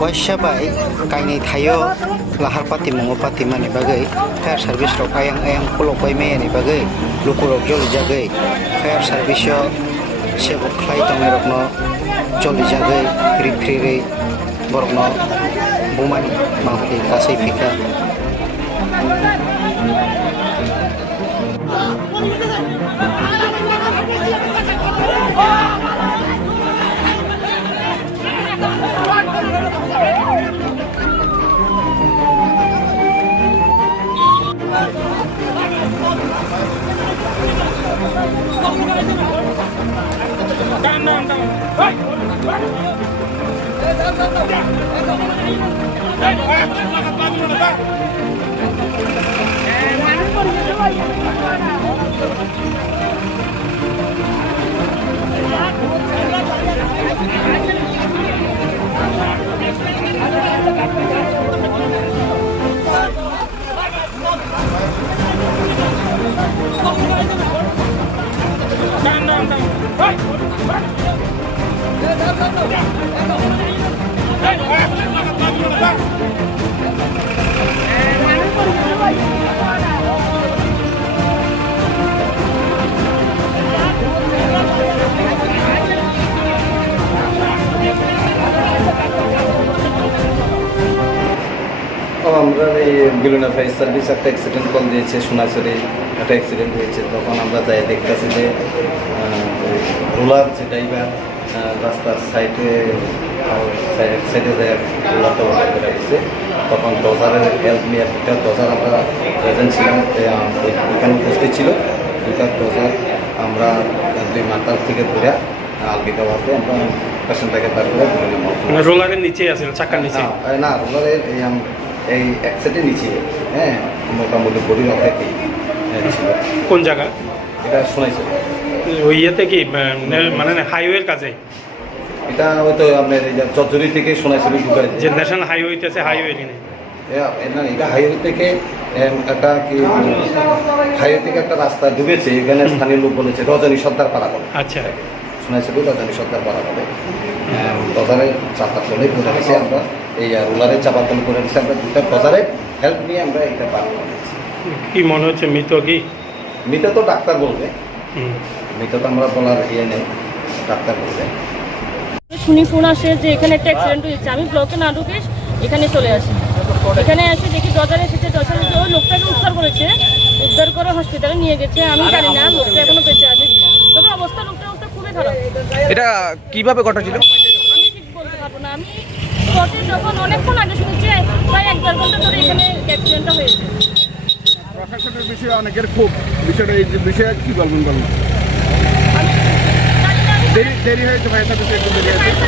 waisya bai kaini thayo lahar pati mungo pati mani bagai fire service rok ayang pulo koi me ni bagai lukurok joli jagai fire service yo sebok khlai tongai rok no joli jagai rifri borok no bumani mangki kasai fika আমরা এই বিলুনা fire service একটা accident call দিয়েছে সোনাঝুরি একটা accident হয়েছে তখন আমরা যাই দেখতেছি যে রোলার যে ড্রাইভার রাস্তার সাইডে যায় রোলারটা ওভার করে দিচ্ছে তখন ডজারের হেল্প নিয়ে দুটা ডজার আমরা প্রেজেন্ট ছিলাম ওইখানে উপস্থিত ছিল দুটা ডজার আমরা 2 মাথার থেকে ধরে আলগি দেওয়াতে আমরা পেশেন্টটাকে তারপরে রোলারের নিচে আছে চাকার নিচে না রোলারের এই অ্যাক্সিডেন্টের নিচে হ্যাঁ মোটামুটি বডির অর্ধেকই ছিল। কোন জায়গা এটা শোনাইছে ওই ইয়েতে কি মানে হাইওয়ের কাছে এটা হয়তো আপনার এই চৌধুরী থেকে শোনাইছিল যে ন্যাশনাল হাইওয়েতে আছে হাইওয়ে কিনে না এটা হাইওয়ে থেকে একটা কি হাইওয়ে থেকে একটা রাস্তা ডুবেছে এখানে স্থানীয় লোক বলেছে রজনী সর্দার পাড়া বলে আচ্ছা শোনাইছিল রজনী সর্দার পাড়া বলে ডজারের চাপা তলে করে গেছে আমরা এই রোলারের চাপা তলে করে গেছি আমরা দুটা ডজারের হেল্প নিয়ে আমরা এটা পার করেছি। কি মনে হচ্ছে মৃত কি মৃত তো ডাক্তার বলবে মৃত তো আমরা বলার ইয়ে নেই ডাক্তার বলবে। শুনি ফোন আসে যে এখানে একটা অ্যাক্সিডেন্ট হয়েছে আমি ব্লকে না ঢুকে এখানে চলে আসি এখানে এসে দেখি ডজারে এসেছে ডজারে ওই লোকটাকে উদ্ধার করেছে উদ্ধার করে হসপিটালে নিয়ে গেছে আমি জানি না লোকটা এখনো বেঁচে আছে কিনা তবে লোকটার অবস্থা খুবই খারাপ। এটা কিভাবে ঘটেছিল আমি ঠিক বলতে পারবো না আমি স্পটে যখন অনেকক্ষণ আগে শুনেছি প্রায় 1-1.5 ঘন্টা ধরে এখানে অ্যাক্সিডেন্টটা হয়েছে। প্রশাসনের বিষয়ে অনেকের খুব বিষয়টা এই বিষয়ে কি বলবেন দেরি হয়েছে ফায়ার সার্ভিসে একটু দেরি হয়েছে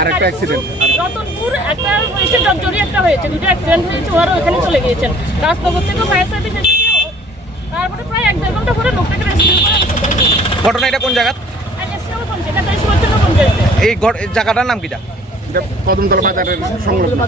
আরেকটা অ্যাক্সিডেন্ট রতনপুর একটা হয়েছে জর্জরি একটা হয়েছে দুটো অ্যাক্সিডেন্ট হয়েছে ওরা ওখানে চলে গিয়েছেন রাজনগর থেকে ফায়ার সার্ভিস এসেছে তারপরে প্রায় 1-1.5 ঘন্টা পরে লোকটাকে রেস্কিউ করে ঘটনা এটা কোন জায়গা এই জায়গাটার নাম কিটা কদমতলা বাজারের সংলগ্ন